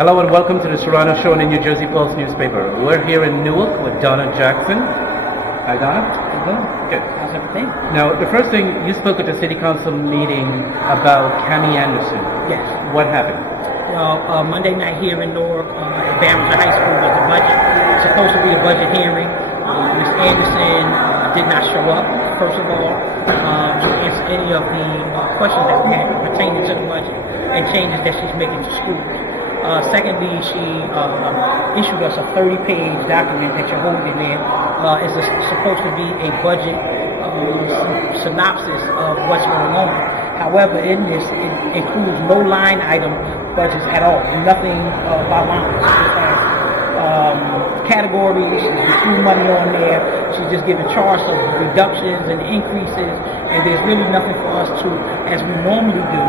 Hello and welcome to the Sirrano Show in the New Jersey Pulse newspaper. We're here in Newark with Donna Jackson. Hi, Donna. Good. How's everything? Now, the first thing, you spoke at the City Council meeting about Cami Anderson. Yes. What happened? Well, Monday night here in Newark at Barrington High School was the budget. It's supposed to be a budget hearing. Ms. Anderson did not show up, first of all, to answer any of the questions that we had pertaining to the budget and changes that she's making to schools. Secondly, she issued us a 30-page document that you're holding there. It's supposed to be a budget synopsis of what's going on. However, in this, it includes no line item budgets at all, nothing by lines. She just has categories, she threw money on there, she's just giving charts of reductions and increases, and there's really nothing for us to, as we normally do,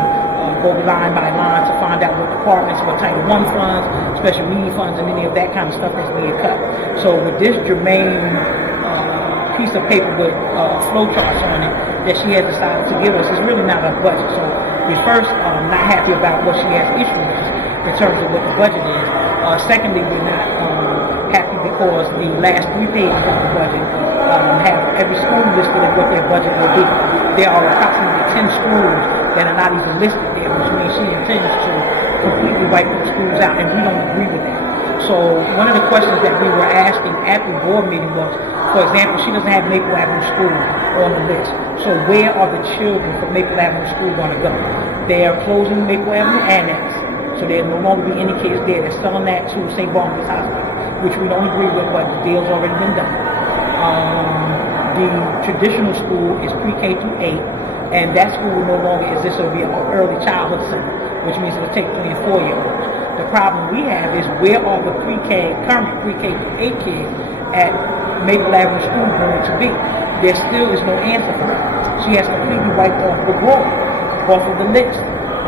go line by line to find out what departments, what Title I funds, special need funds, and any of that kind of stuff that's being cut. So with this germane piece of paper with flow charts on it that she has decided to give us, is really not a budget. So we first not happy about what she has issued us in terms of what the budget is. Secondly, we're not happy because the last 3 pages of the budget have every school listed and what their budget will be. There are approximately 10 schools that are not even listed there, which means she intends to completely wipe those schools out, and we don't agree with that. So one of the questions that we were asking at the board meeting was, for example, she doesn't have Maple Avenue School on the list. So where are the children from Maple Avenue School going to go? They are closing Maple Avenue Annex, so there will no longer be any kids there. They're selling that to St. Barnabas Hospital, which we don't agree with, but the deal's already been done. The traditional school is pre-K through 8, and that school will no longer exist. It will be an early childhood center, which means it will take 3 and 4-year-olds. The problem we have is, where are the current pre-K through 8 kids at Maple Avenue School going to be? There still is no answer for that. She has completely wiped off the board off of the list.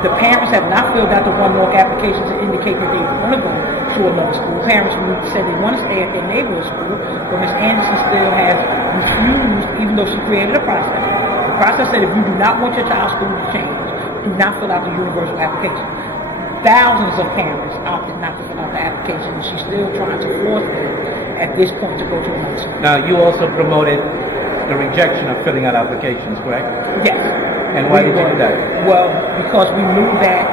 The parents have not filled out the One Newark application to indicate that they want to go to another school. Parents said they want to stay at their neighborhood school, but Ms. Anderson still has refused, even though she created a process. The process said, if you do not want your child's school to change, do not fill out the universal application. Thousands of parents opted not to fill out the application, and she's still trying to force them at this point to go to another school. Now, you also promoted the rejection of filling out applications, correct? Yes. And why did you do that? Well, because we knew that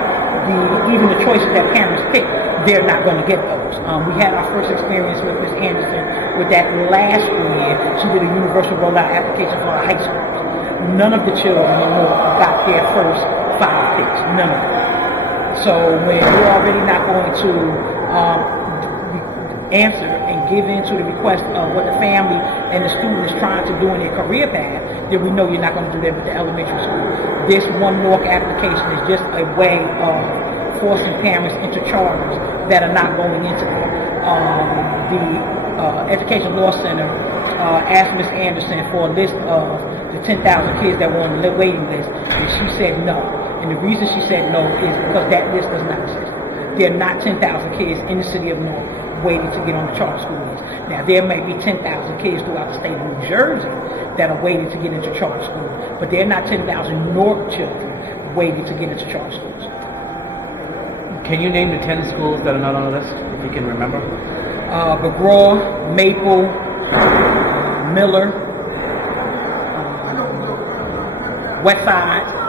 even the choices that parents pick, they're not going to get those. We had our first experience with Ms. Anderson with that last year. She did a universal rollout application for our high schools. None of the children got their first 5 picks. None of them. So when we're already not going to answer and give in to the request of what the family and the student is trying to do in their career path, then we know you're not going to do that with the elementary school. This One Newark application is just a way of forcing parents into charters that are not going into that. The Education Law Center asked Ms. Anderson for a list of the 10,000 kids that were on the waiting list, and she said no. And the reason she said no is because that list does not exist. There are not 10,000 kids in the city of Newark waiting to get on the charter school list. Now, there may be 10,000 kids throughout the state of New Jersey that are waiting to get into charter school, but there are not 10,000 Newark children waiting to get into charter schools. Can you name the 10 schools that are not on the list, if you can remember? McGraw, Maple, Miller, Westside.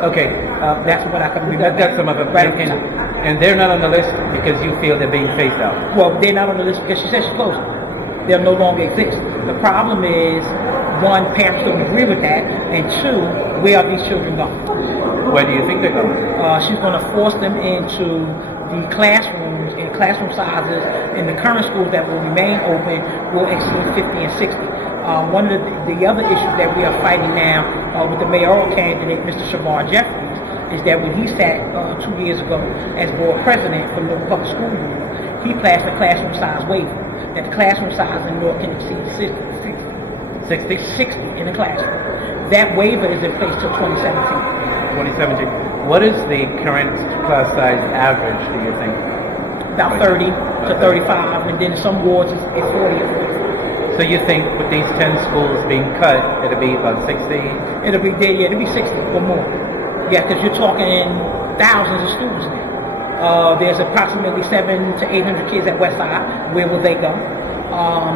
Okay, that's what I can remember. That's some of them. Right. And they're not on the list because you feel they're being phased out. Well, they're not on the list because she said she closed them. They'll no longer exist. The problem is, 1, parents don't agree with that, and 2, where are these children going? Where do you think they're going? She's going to force them into the classrooms, and classroom sizes in the current schools that will remain open will exceed 50 and 60. One of the other issues that we are fighting now with the mayoral candidate, Mr. Shabar Jeffries, is that when he sat 2 years ago as board president for Newark Public School Board, he passed a classroom size waiver, that the classroom size in Newark can exceed 60 in the classroom. That waiver is in place till 2017. 2017. What is the current class size average, do you think? About 30 to 35, and then some wards it's 40 or 50. So you think with these 10 schools being cut, it'll be about 60? It'll be 60 or more. Yeah, because you're talking thousands of students now. There's approximately 700 to 800 kids at Westside. Where will they go?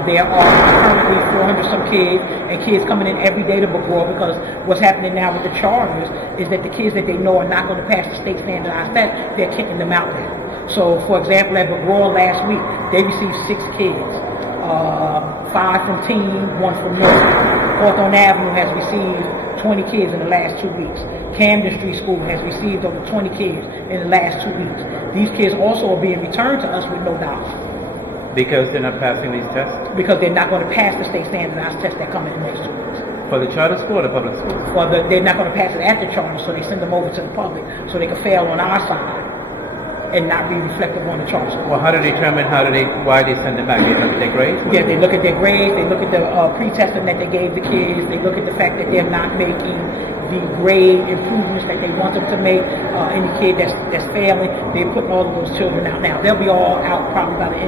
There are currently 400 some kids, and kids coming in every day to McGraw, because what's happening now with the charters is that the kids that they know are not going to pass the state standardized test, they're kicking them out now. So, for example, at McGraw last week, they received 6 kids. 5 from Team, 1 from Newark. Hawthorne Avenue has received 20 kids in the last 2 weeks. Camden Street School has received over 20 kids in the last 2 weeks. These kids also are being returned to us with no dollars. Because they're not passing these tests? Because they're not going to pass the state standardized tests that come in the next 2 weeks. For the charter school or the public school? Well, they're not going to pass it at the charter, so they send them over to the public so they can fail on our side and not be reflective on the charter school. Well, how do they determine why they send them back? They look at their grades? Yeah, they look at their grades, they look at the pre-testing that they gave the kids, they look at the fact that they're not making the grade improvements that they want them to make. Any kid that's failing, they're putting all of those children out now. They'll be all out probably by the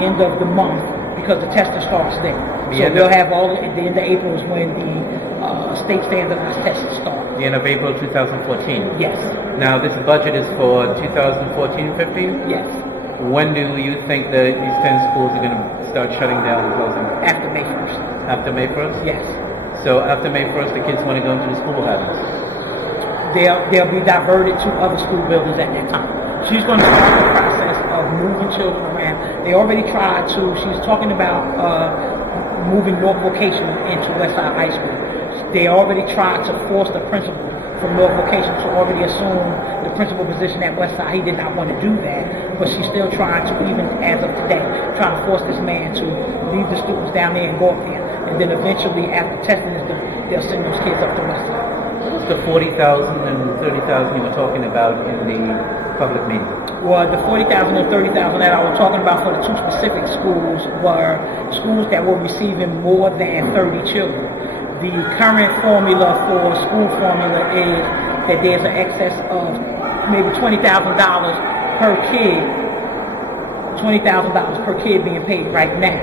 end of the month, because the testing starts there. So we'll have all at the end of April is when the state standardized tests start. The end of April 2014? Yes. Now this budget is for 2014-15? Yes. When do you think that these 10 schools are going to start shutting down and closing? After May 1st. After May 1st? Yes. So after May 1st, the kids want to go into the school, what happens? They'll be diverted to other school buildings at that time. She's going to start the process of moving children around. They already tried to, she's talking about moving North Vocational into Westside High School. They already tried to force the principal from Newark Vocational to already assume the principal position at Westside. He did not want to do that, but she's still trying to, even as of today, trying to force this man to leave the students down there and go up there. And then eventually, after testing is done, they'll send those kids up to Westside. What's the 40,000 and 30,000 you were talking about in the public meeting? Well, the 40,000 and 30,000 that I was talking about for the 2 specific schools were schools that were receiving more than 30 children. The current formula for school formula is that there's an excess of maybe $20,000 per kid, $20,000 per kid being paid right now.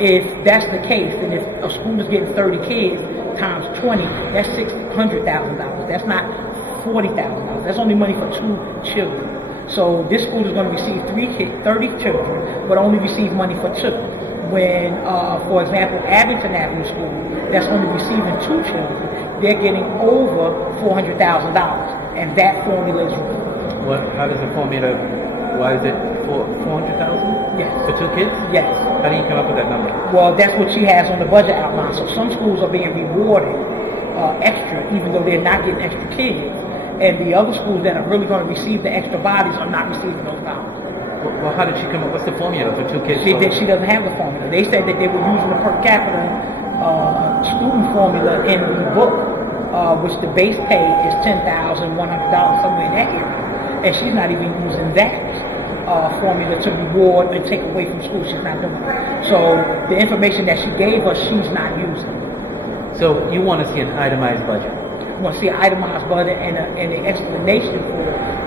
If that's the case, then if a school is getting 30 kids times 20, that's $600,000. That's not $40,000. That's only money for 2 children. So this school is going to receive 30 children, but only receive money for 2. When, for example, Abington Avenue School, that's only receiving 2 children, they're getting over $400,000, and that formula is wrong. How does the formula? Why is it 400,000? Yes. For 2 kids? Yes. How do you come up with that number? Well, that's what she has on the budget outline. So some schools are being rewarded extra, even though they're not getting extra kids, and the other schools that are really going to receive the extra bodies are not receiving those dollars. Well, how did she come up? What's the formula for 2 kids? She doesn't have the formula. They said that they were using the per capita student formula in the book, which the base pay is $10,100, somewhere in that area. And she's not even using that formula to reward and take away from school. She's not doing it. So the information that she gave us, she's not using. So you want to see an itemized budget? We want to see an itemized budget and an explanation for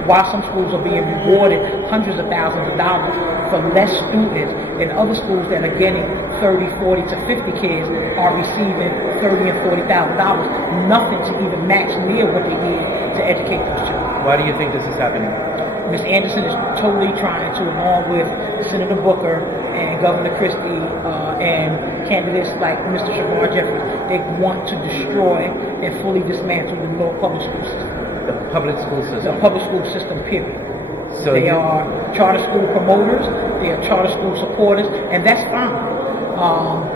why some schools are being rewarded hundreds of thousands of dollars for less students, and other schools that are getting 30, 40 to 50 kids are receiving $30,000 and $40,000, nothing to even match near what they need to educate those children. Why do you think this is happening? Ms. Anderson is totally trying to, along with Senator Booker and Governor Christie and candidates like Mr. Shabar Jeffries, they want to destroy and fully dismantle the Newark Public School system. The public school system? The public school system, period. So they are charter school promoters, they are charter school supporters, and that's fine.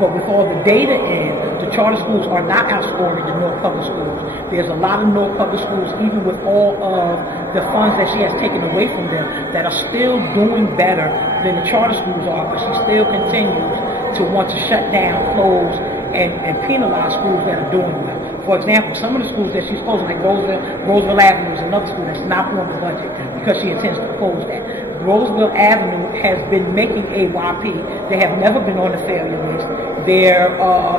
But with all the data in, the charter schools are not outscoring the Newark Public Schools. There's a lot of Newark Public Schools, even with all of the funds that she has taken away from them, that are still doing better than the charter schools are, but she still continues to want to shut down, close, and penalize schools that are doing well. For example, some of the schools that she's closing, like Roseville Avenue is another school that's not on the budget because she intends to close that. Roseville Avenue has been making AYP. They have never been on the failure list. They're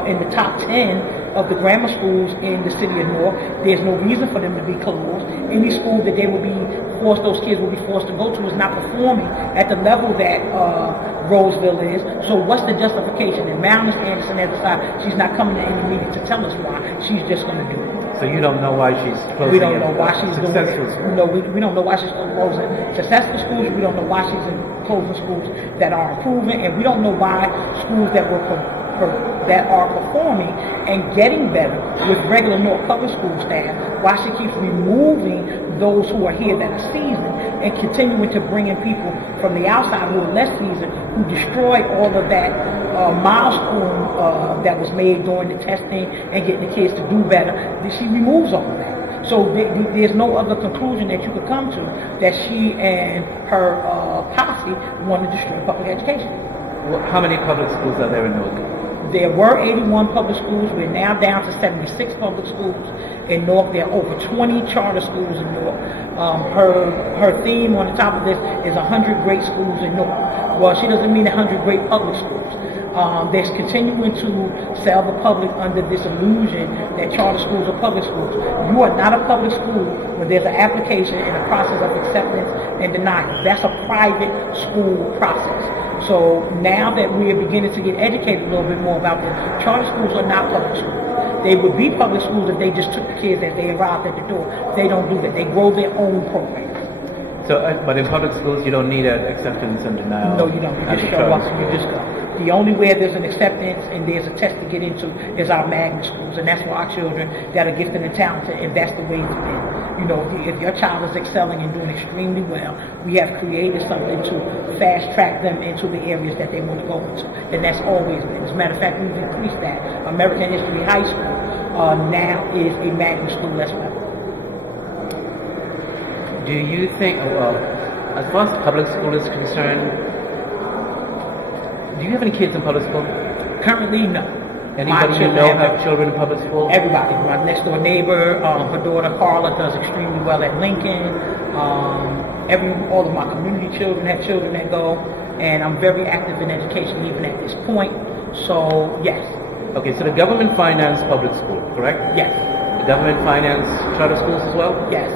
in the top 10 of the grammar schools in the city of Newark. There's no reason for them to be closed. Any school that they will be forced, those kids will be forced to go to, is not performing at the level that Roseville is. So what's the justification? And now Ms. Anderson has decided she's not coming to any meeting to tell us why. She's just going to do it. So you don't know why she's closing. We don't know why she's doing it. Schools. We don't know why she's closing successful schools. We don't know why she's closing schools that are improving, and we don't know why schools that that are performing and getting better with regular Newark Public School staff, why she keeps removing those who are here that are seasoned and continuing to bring in people from the outside who are less seasoned, who destroyed all of that milestone that was made during the testing and getting the kids to do better. She removes all of that. So there's no other conclusion that you could come to that she and her posse want to destroy public education. Well, how many public schools are there in Newark? There were 81 public schools. We're now down to 76 public schools in Newark. There are over 20 charter schools in Newark. Her theme on the top of this is 100 great schools in Newark. Well, she doesn't mean 100 great public schools. They're continuing to sell the public under this illusion that charter schools are public schools. You are not a public school when there's an application and a process of acceptance and denial. That's a private school process. So now that we are beginning to get educated a little bit more about this, charter schools are not public schools. They would be public schools if they just took the kids as they arrived at the door. They don't do that. They grow their own programs. So, but in public schools, you don't need an acceptance and denial. No, you don't. You just show up and you just go. The only way there's an acceptance and there's a test to get into is our magnet schools, and that's for our children that are gifted and talented, and that's the way it's been. You know, if your child is excelling and doing extremely well, we have created something to fast track them into the areas that they want to go into, and that's always been. As a matter of fact, we've increased that. American History High School now is a magnet school as well. Do you think, well, as far as public school is concerned, do you have any kids in public school? Currently, no. Anybody you know have children in public school? Everybody. My next door neighbor, her daughter Carla does extremely well at Lincoln. All of my community children have children that go, and I'm very active in education even at this point. So, yes. Okay, so the government financed public school, correct? Yes. The government financed charter schools as well? Yes.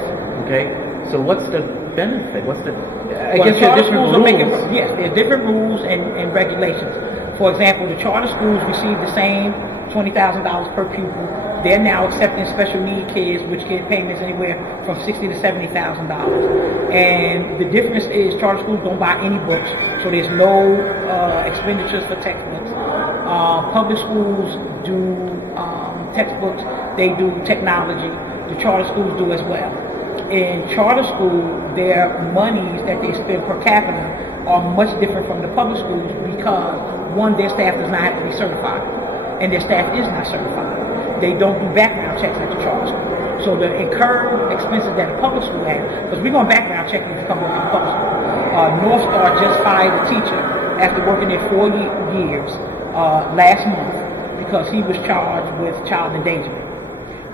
Okay, so what's the benefit? What's the... I well, guess there are different rules. Yes, there are different rules and regulations. For example, the charter schools receive the same $20,000 per pupil. They're now accepting special need kids, which get payments anywhere from $60,000 to $70,000. And the difference is charter schools don't buy any books, so there's no expenditures for textbooks. Public schools do textbooks. They do technology. The charter schools do as well. In charter school, their monies that they spend per capita are much different from the public schools because, one, their staff does not have to be certified, and their staff is not certified. They don't do background checks at the charter school. So the incurred expenses that a public school has, because we're going to background check when you come work in the public school. North Star just fired a teacher after working there 4 years last month because he was charged with child endangerment.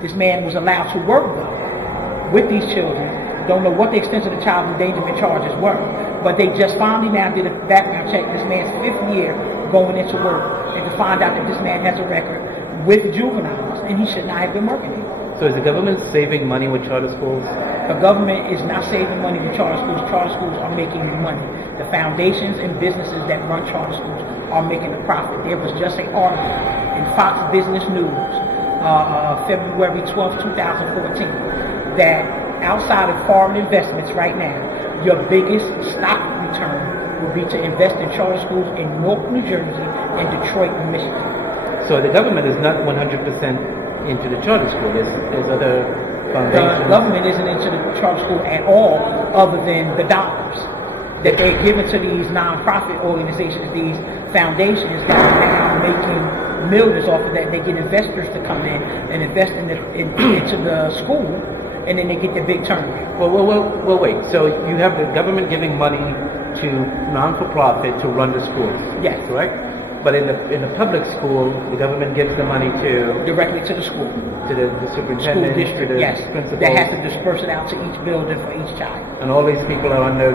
This man was allowed to work, though, with these children. Don't know what the extent of the child endangerment charges were, but they just finally now did a background check this man's 5th year going into work, and to find out that this man has a record with juveniles and he should not have been working here. So is the government saving money with charter schools? The government is not saving money with charter schools. Charter schools are making money. The foundations and businesses that run charter schools are making a profit. There was just an article in Fox Business News, February 12, 2014, that outside of foreign investments right now, your biggest stock return would be to invest in charter schools in Newark, New Jersey, and Detroit, Michigan. So the government is not 100% into the charter school. There's other foundations. The government isn't into the charter school at all, other than the dollars that they're giving to these nonprofit organizations, these foundations that are now making millions off of that. They get investors to come in and invest into the school, and then they get the big turn. Well, wait. So you have the government giving money to non-for-profit to run the schools. Yes. Correct? But in the public school, the government gives the money to... Directly to the school. To the superintendent, school district, to the yes. principal. They have to disperse it out to each building for each child. And all these people are under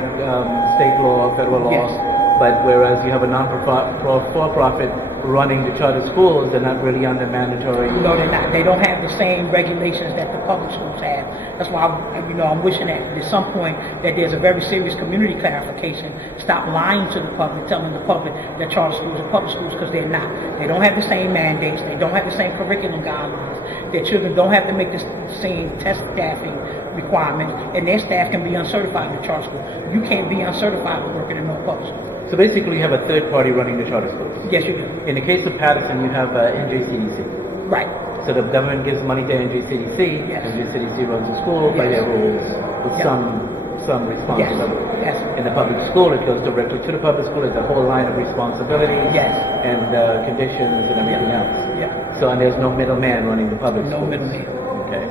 state law, federal law? Yes. But whereas you have a non-for-profit running the charter schools, they're not really under mandatory. No, they're not. They don't have the same regulations that the public schools have. That's why I'm wishing that at some point that there's a very serious community clarification. Stop lying to the public, telling the public that charter schools are public schools, because they're not. They don't have the same mandates. They don't have the same curriculum guidelines. Their children don't have to make the same test staffing requirements, and their staff can be uncertified in the charter school. You can't be uncertified for working in no public school. So basically you have a third party running the charter schools. Yes, you do. In the case of Patterson, you have NJCDC. Right. So the government gives money to NJCDC. Yes. NJCDC runs the school by their rules with some responsibility. Yes. In the public school, it goes directly to the public school. It's a whole line of responsibility. Yes. And conditions and everything else. Yeah. So, and there's no middleman running the public school. No middleman. Okay.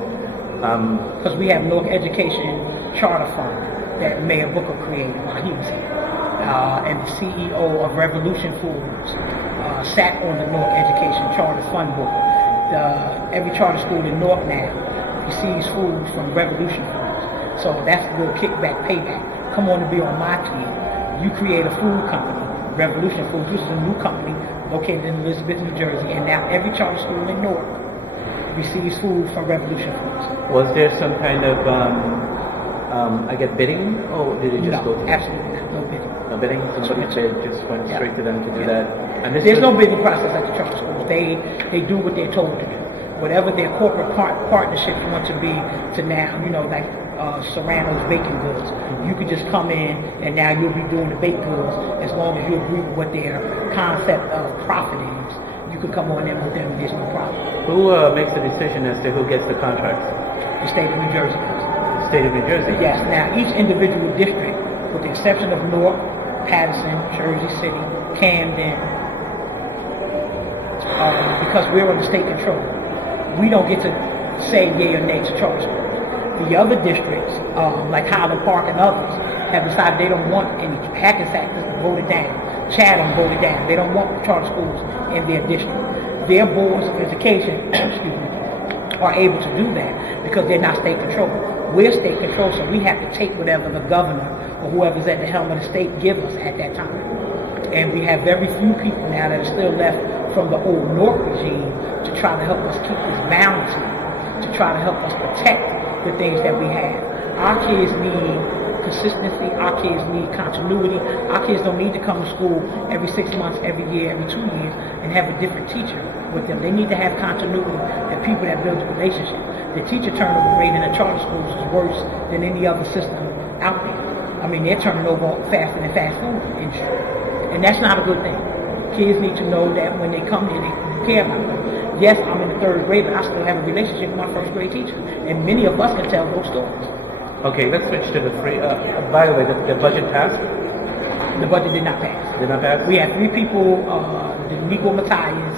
Because we have Newark Education Charter Fund that Mayor Booker created while he was here. And the CEO of Revolution Foods sat on the Newark Education Charter Fund Board. Every charter school in Newark now receives food from Revolution Foods. So that's a little kickback payback. Come on to be on my team. You create a food company, Revolution Foods. This is a new company located in Elizabeth, New Jersey, and now every charter school in Newark receives food from Revolution Foods. Was there some kind of bidding, or did it just go through? Absolutely not. No bidding. No bidding? Somebody just went straight to them to do that? And there's no bidding process at the charter schools. They do what they're told to do. Whatever their corporate partnerships want to be to now, like Sirrano's baking goods. You could just come in and now you'll be doing the baked goods as long as you agree with what their concept of profit is. You could come on in with them and there's no problem. Who makes the decision as to who gets the contracts? The state of New Jersey does. The state of New Jersey? Yes. Now, each individual district, with the exception of Newark, Patterson, Jersey City, Camden, because we're under state control, we don't get to say yay or nay to charter schools. The other districts, like Highland Park and others, have decided they don't want any. Hackensack has voted down. Chatham voted down. They don't want charter schools in their district. Their boards of education, are able to do that because they're not state controlled. We're state controlled, so we have to take whatever the governor or whoever's at the helm of the state give us at that time. And we have very few people now that are still left from the old Newark regime to try to help us keep this balance here, to try to help us protect the things that we have. Our kids need consistency. Our kids need continuity. Our kids don't need to come to school every 6 months, every year, every 2 years, and have a different teacher with them. They need to have continuity and people that build a relationship. The teacher turnover rate in the charter schools is worse than any other system out there. I mean, they're turning over faster than fast food industry. And that's not a good thing. Kids need to know that when they come here, they care about them. Yes, I'm in the 3rd grade, but I still have a relationship with my 1st grade teacher. And many of us can tell those stories. Okay, let's switch to the three. By the way, the budget passed? The budget did not pass. Did not pass? We had 3 people, the Nico Matthias,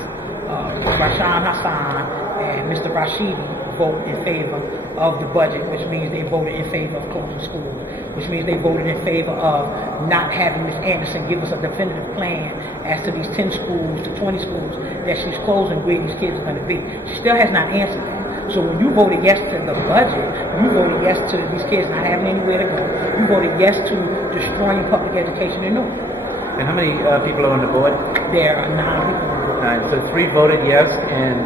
Rashan Hassan, and Mr. Rashidi vote in favor of the budget, which means they voted in favor of closing schools, which means they voted in favor of not having Ms. Anderson give us a definitive plan as to these 10 schools to 20 schools that she's closing, where these kids are going to be. She still has not answered that. So when you voted yes to the budget, you voted yes to these kids not having anywhere to go. You voted yes to destroying public education in Newark. And how many people are on the board? There are 9 people. 9. So 3 voted yes and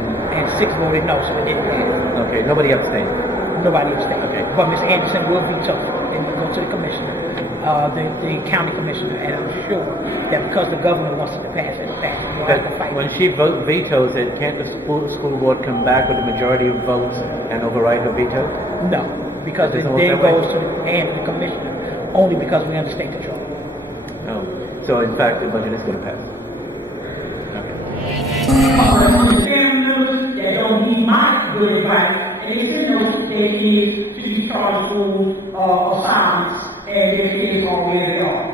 6 voted no, so it didn't pass. Okay, nobody abstained. Nobody abstained. Okay. But Ms. Anderson will veto it and go to the commissioner, the county commissioner, and I'm sure that because the governor wants it to pass, it'll pass. We'll have to fight. When she vetoes it, can't the school board come back with a majority of votes and override her veto? No, because it then goes to the hand of the commissioner, only because we're under state control. Oh, so in fact the budget is going to pass. That don't need my good advice, and they send those their kids to these charter schools assignments, and their kids are where they are.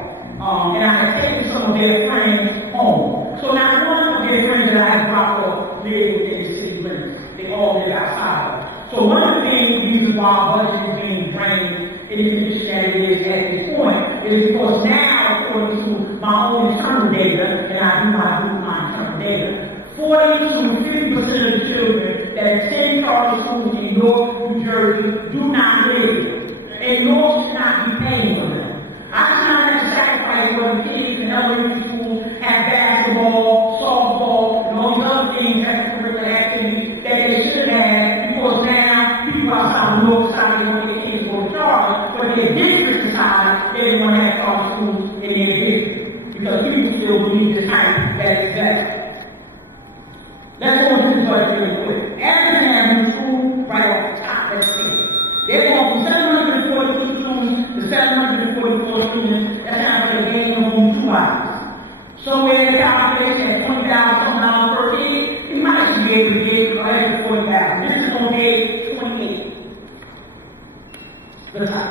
And I have taken some of their friends home. So now one of their friends that I have dropped off live within the city limits. They all live outside. So one of the things, reason why our budget is being drained in the condition that it is at this point is because now, according to my own internal data, and I do my internal data, 40 to 50% of the children that attend charter schools in Newark, New Jersey, do not live here. And Newark should not be paying for them. I signed that sacrifice for the kids in elementary school have basketball, softball, and all these other things, extracurricular activities that they should have, because now people outside the North Side they want their kids to go to charge, but their district decided they didn't want to have charter schools in their district, because people still believe the type that is best. Let's go into the budget really quick. African American school, right off the top, let's see. They're going from 742 students to 744 students. That's how they gain over 2 hours. Somewhere in the calculation at $20,000 per kid, you might actually be able to get every 40,000. This is on day 28. The top.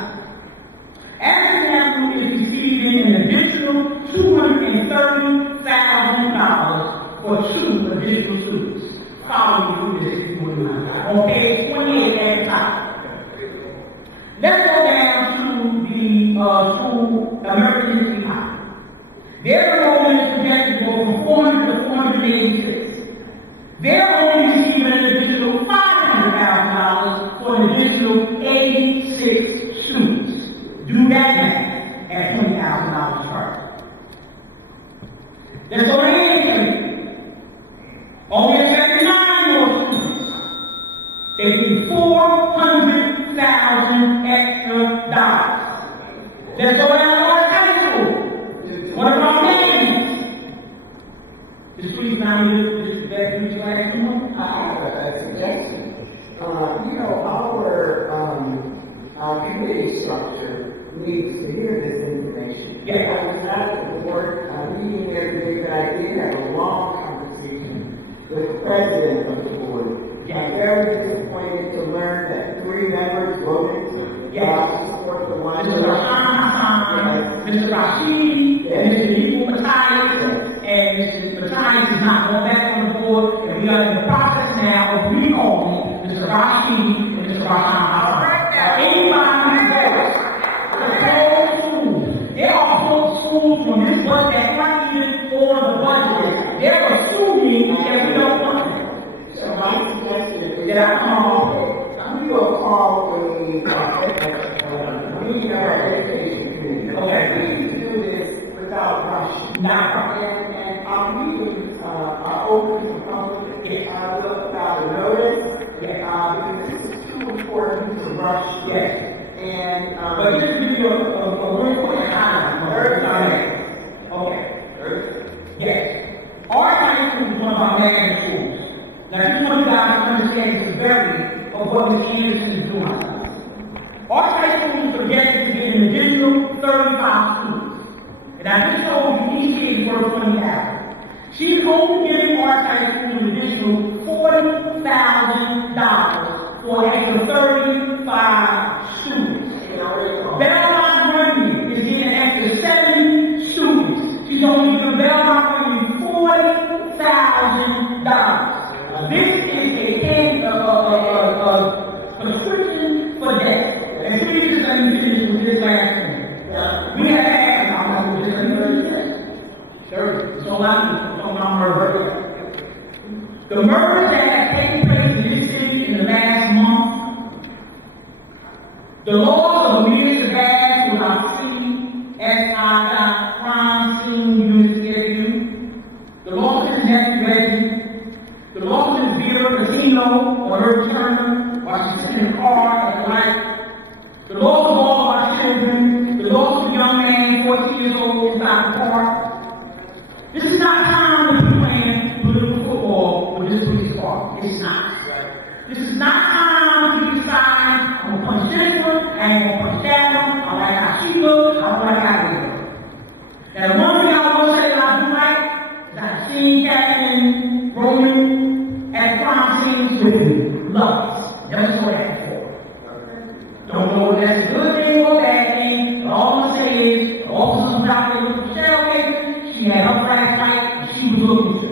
African American is receiving an additional $230,000 for 2 additional students. Following through this on page 28 at the top. Let's go down to the school American History High. Their enrollment is projected to go from 400 to 486. They're only receiving an additional $500,000 for an additional 86 students. Do that math at $20,000 per. Let's go to Indian. Only affecting 9 more students. They need $400,000 extra dollars. Let's go down to our high school. What about names? This please now is that you last month? I have a suggestion. Our committee structure needs to hear this information. Yes. I was not at the board meeting every day, but I did have a long conversation with the president of the board. I'm very disappointed to learn that 3 members voted to support the one. Mr. Rashan, Mr. Rashid, and Mr. Nico Matthias, and Mr. Matthias is not going back on the board, and we are in the process now of recalling Mr. Rashid and Mr. Rashan. Anybody who votes to close schools, there are closed schools from this budget that aren't even for the budget. They're assuming that we don't want them. So my suggestion is that I'm going to call for the meeting of our education committee. Okay, we do this without rush. And our meetings are open to the public. Without a notice. Because this is too important to rush. Yes. And but this is a real quick time. Okay. Yes. Our high school is one of our magnet schools. Now, I just want you guys to understand the severity of what Ms. Anderson is doing. Our high school is projected to get an additional 35 students. And I just told you each kid is worth $20,000. She's only giving our high school an additional $40,000 for an extra 35 students. Belmont Grundy is getting an extra 7 students. She's only giving Belmont Grundy $40,000. This is a prescription for death. And please just let me finish with this last thing. We have to ask, I'm going to just let me finish this. Sure. So I'm murder. The murders that have taken place in this city in the last month, the laws of Amelia Shabazz with our CSI crime scene unit, the laws of Nephew Legend, the laws of Vera Casino or her Turner while she's sitting in the car at the light, the laws of all of our children, the laws of the young man 14 years old inside the car. This is not time to be playing political football with this police department. It's not. This is not time to decide, I'm going to punch this one, I ain't going to punch that one, I like how she looks, I don't like how they look. Now, the one thing I want to say that I do like is I've seen Captain Roman at crime scenes with love. That's what I ask for. Don't know if that's a good thing or a bad thing, but all I'm saying is, the officers was out there looking for shell cases, she had her flashlight, and she was looking to.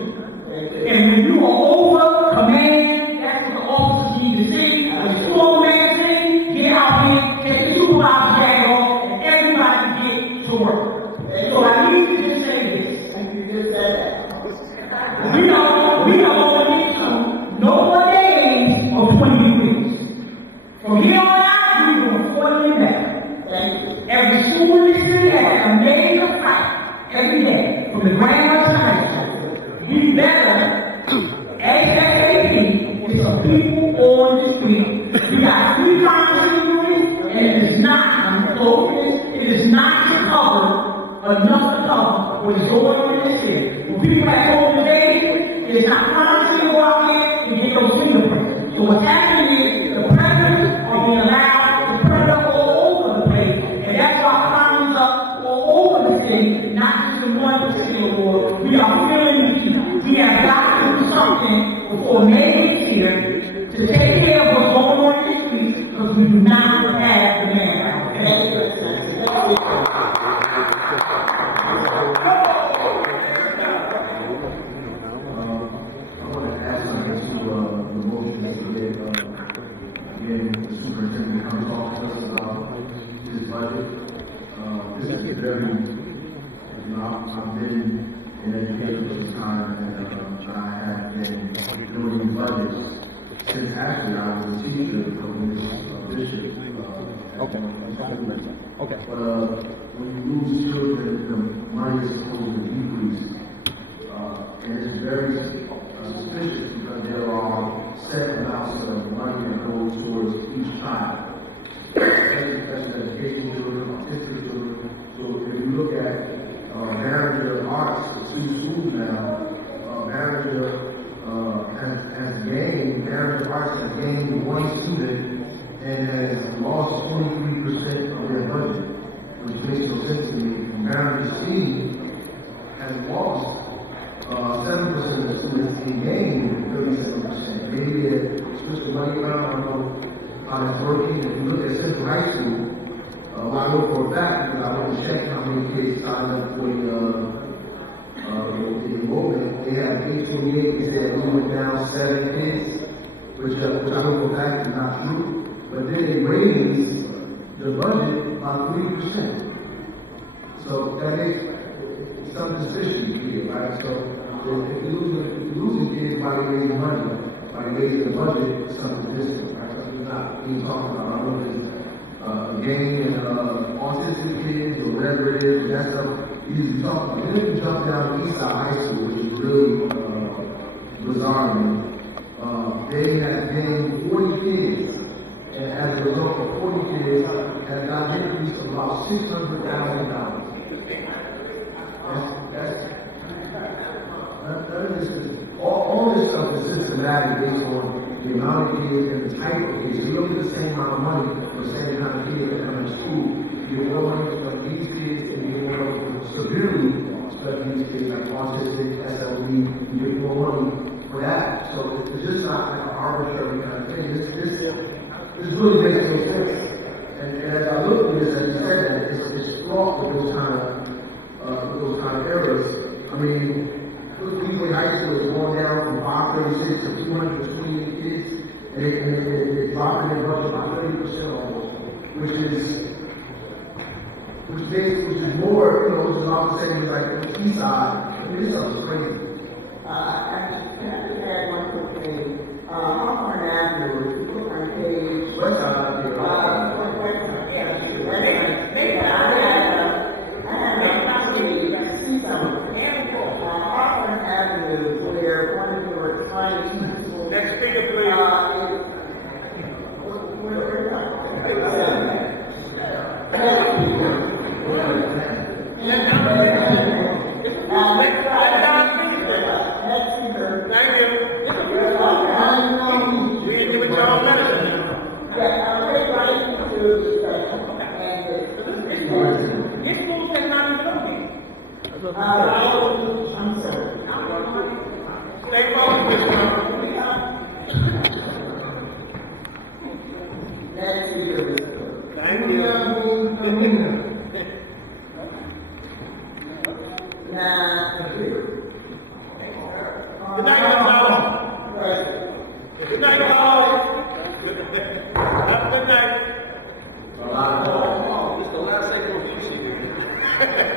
And when you are over command, that's what the officers need to see. When you over command thing, get out here, take the supervisor bag off, and everybody get to work. So I need to just say this. And you just said that. We don't need to no more days of 20 weeks. From here on out, we're going to 40 days. Every school in this city has a major fight every day from the grammar to high school. We better ASAP with some people on the street. We got 3 times and it is not, I'm focused, it is not to cover enough to cover what is going on in the city. When people at home today, it's not time to go out there and get those fingerprints. So what's happening is the predators are being allowed to predator all over the place. And that's why crimes up all over the city, not just in one particular ward. We are feeling these. We have got to do something before May this year to take care of what's going on in the street because we do not have the manpower. The superintendent comes off to us about his budget. This is very, I've been in education for some time, and I have been doing budgets since actually I was a teacher of this bishop. Okay. But when you lose children, the money is supposed to decrease. And it's very suspicious because there are set amounts of money that goes towards each child. Special education children, autistic children. So if you look at manager of arts, the 2 schools now, manager manager of arts has gained 1 student and has lost 23% of their budget, which makes no sense to me. Manager C has lost 7% of the students and gained 37%. Maybe they switch the money around. I don't know how that's working. If you look at Central High School, I know for a fact because I went to check how many kids signed up for the enrollment. They had 828. They said we went down 7 kids, which I know for a fact is not true. But then they raised the budget by 3%. So that is something suspicious here, right? So if you're losing kids by raising money, by raising the budget, it's something different, right? So we're not even talking about our own game and autistic kids or whatever it is, that's stuff you usually talk about. Then if you jump down to Eastside High School, which is really bizarre to me, they have gained 40 kids, and as a result of 40 kids, has got an increase of about $600,000. All this stuff is systematic based on the amount of kids and the type of kids. You don't get the same amount of money for the same kind of kids that come to school. You get more money for these kids and you get more money for severely special needs kids like autistic, SLD. You get more money for that. So it's just not like an arbitrary kind of thing. This really makes no sense. And as I look at this, as you said that, it's fraught with those kind of errors. I mean, Speedway High School is going down from 536 to 228 kids, and it's dropping their budget by 30% almost, which is more, which is not the same as like the east side. I mean, this stuff is crazy. Can I just add one quick thing? Hawthorne Avenue, if you look on page... West side, where one of your trying to... Next speaker, please. I'm sorry. Stay focused. Next year. Thank you. Now, Good night, all. Good night, all. Have a good night. This is the last thing we'll see.